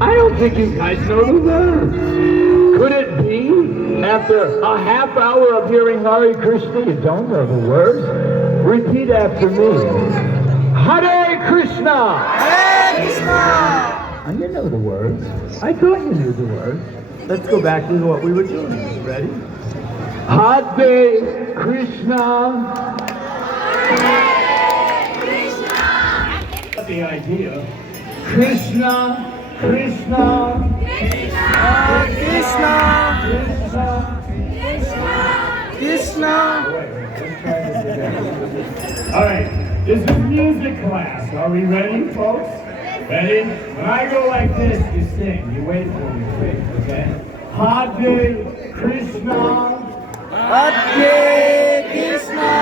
I don't think you guys know the words. Could it be, after a half hour of hearing Hare Krishna, you don't know the words? Repeat after me. Hare Krishna! Hare Krishna! Oh, you know the words. I thought you knew the words. Let's go back to what we were doing. Ready? Hare Krishna! Hare Krishna! The idea. Krishna, Krishna, Krishna, Krishna, Krishna, Krishna. All right, this is music class. Are we ready, folks? Ready? When I go like this, you sing. You wait for me, please, okay? Hare Krishna, Hare Krishna,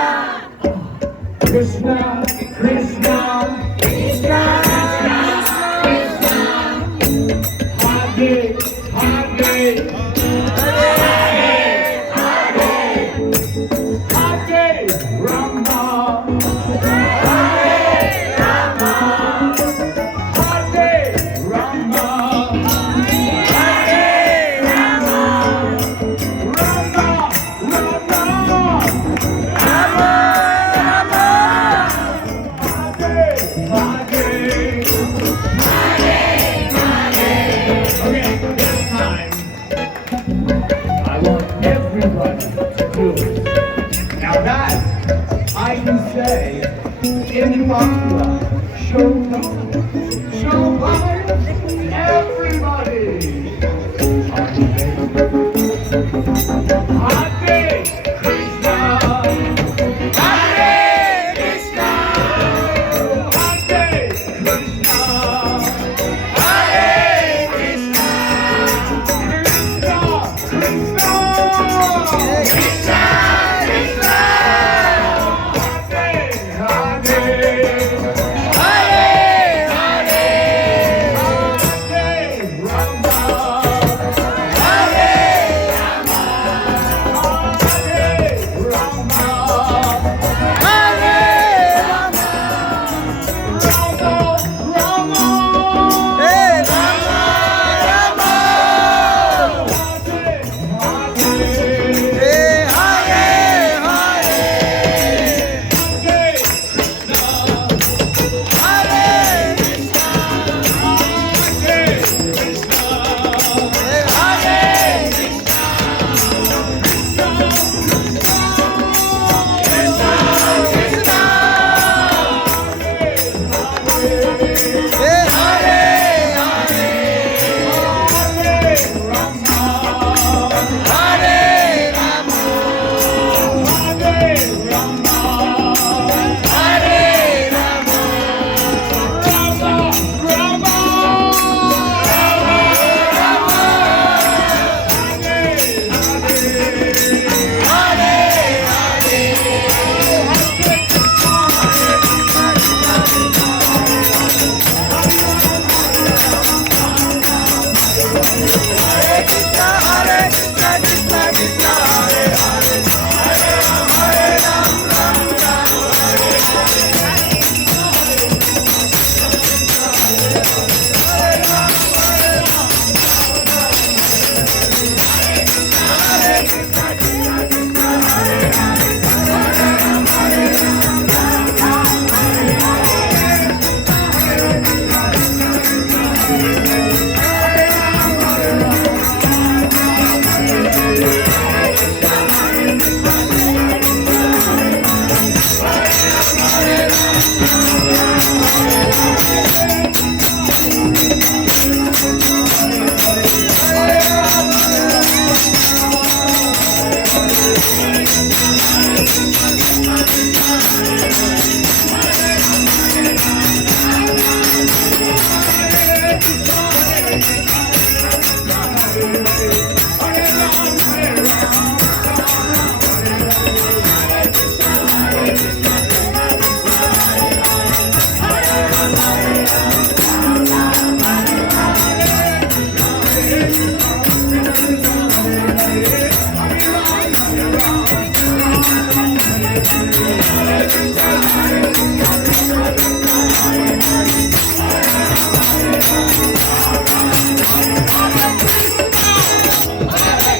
Krishna, Krishna, Krishna, Hare, Hare, Hare Rama, Hare Rama, Hare Rama, Rama, Now that I can say in Bhakti, show life, everybody. Hare Krishna, Hare Krishna, Hare Krishna, Hare Krishna, Krishna, Krishna, Krishna, Krishna, Hare Hare, Hare Hare, Hare Rama, Hare Rama, Hare Rama, Hare Rama, Rama, Hey Rama, Rama, Hey Hare Hare, Hare Krishna, Hey Hare Krishna, Krishna, Hey Hare Hare, Hare Rama, Hare Rama, Hare Hare Krishna, Hare Krishna, Krishna Krishna, Hare Hare, Hare Ram, Ram Ram, Hare